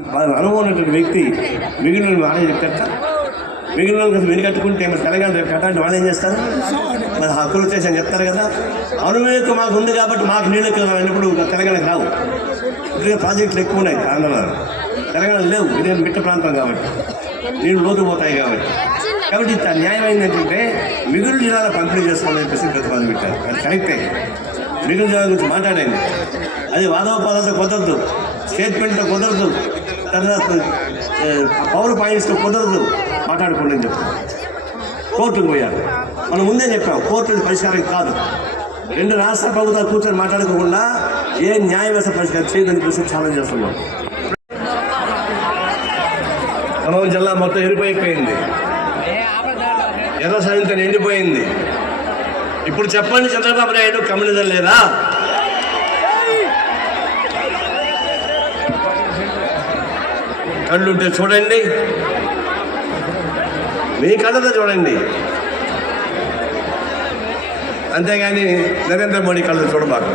అనుభవం ఉన్నటువంటి వ్యక్తి మిగిలిన వాళ్ళే చెప్తారు. మిగిలిన వాళ్ళకి వెనుకట్టుకుంటే మరి తెలంగాణ కట్టాలంటే వాళ్ళు ఏం చేస్తారు? మరి హక్కులు వచ్చేసి చెప్తారు కదా. అనుభవం మాకు ఉంది కాబట్టి మాకు నీళ్ళు అయినప్పుడు తెలంగాణకు రావు. ఇప్పుడు ప్రాజెక్టులు ఎక్కువ ఉన్నాయి ఆంధ్రలో, తెలంగాణ లేవు. ఇదే మిట్ట ప్రాంతం కాబట్టి నీళ్ళు లోతు పోతాయి కాబట్టి న్యాయమైంది ఏంటంటే మిగులు జిల్లాలో పంపిణీ చేసుకోవాలని చెప్పేసి ప్రతిపాదన పెట్టారు. అది కరెక్టే. మిగులు జిల్లాల గురించి మాట్లాడండి. అది వాదోపాదాలతో కుదరదు, స్టేట్మెంట్తో కుదరదు, తర్వాత పవర్ పాయింట్స్తో కుదరదు. మాట్లాడుకోండి అని చెప్తాం. కోర్టుకు పోయారు. మనం ముందే చెప్పాం కోర్టు పరిష్కారం కాదు. రెండు రాష్ట్ర ప్రభుత్వాలు కూర్చొని మాట్లాడుకోకుండా ఏ న్యాయవ్యవస్థ పరిష్కారం చేయదని చూసి ఛాలెంజ్ చేస్తున్నాం. ఖమ్మం జిల్లా మొత్తం ఎరిపోయిపోయింది, ఎర్ర సాయంతో ఎండిపోయింది. ఇప్పుడు చెప్పండి, చంద్రబాబు నాయుడు కమ్యూనిజం లేదా? కళ్ళుంటే చూడండి, మీ కళ్ళతో చూడండి, అంతేగాని నరేంద్ర మోడీ కళ్ళతో చూడబాకు.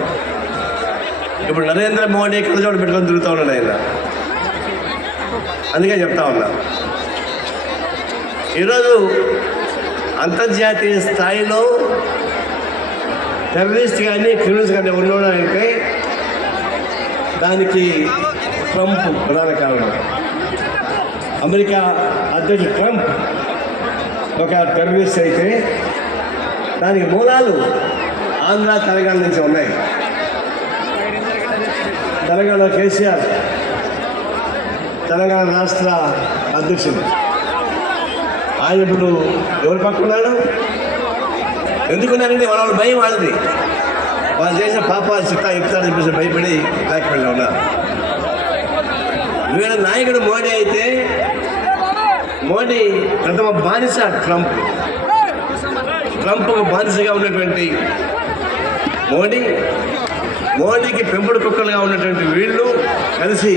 ఇప్పుడు నరేంద్ర మోడీ కళ్ళజోడు పెట్టుకొని తిరుగుతూ ఉన్నాడు ఆయన. అందుకే చెప్తా ఉన్నా, ఈరోజు అంతర్జాతీయ స్థాయిలో టెర్రరిస్ట్ కానీ క్రిమినల్స్ కానీ ఉండడానికి దానికి ట్రంప్ ప్రధాన కారణం. అమెరికా అధ్యక్షుడు ట్రంప్ ఒక టెర్రరిస్ట్ అయితే దానికి మూలాలు ఆంధ్ర తెలంగాణ నుంచి ఉన్నాయి. తెలంగాణలో కేసీఆర్ తెలంగాణ రాష్ట్ర అధ్యక్షుడు. ఆయన ఇప్పుడు ఎవరు పట్టుకున్నాడు? ఎందుకున్నారంటే వాళ్ళ భయం వాళ్ళది. వాళ్ళు చేసిన పాపాలు చిట్టా చెప్తారని చెప్పేసి భయపడి బ్లాక్మెయిల్లో ఉన్నారు. వీళ్ళ నాయకుడు మోడీ అయితే మోడీ ప్రథమ బానిస ట్రంప్. ట్రంప్కు బానిసగా ఉన్నటువంటి మోడీకి పెంపుడు కుక్కలుగా ఉన్నటువంటి వీళ్ళు కలిసి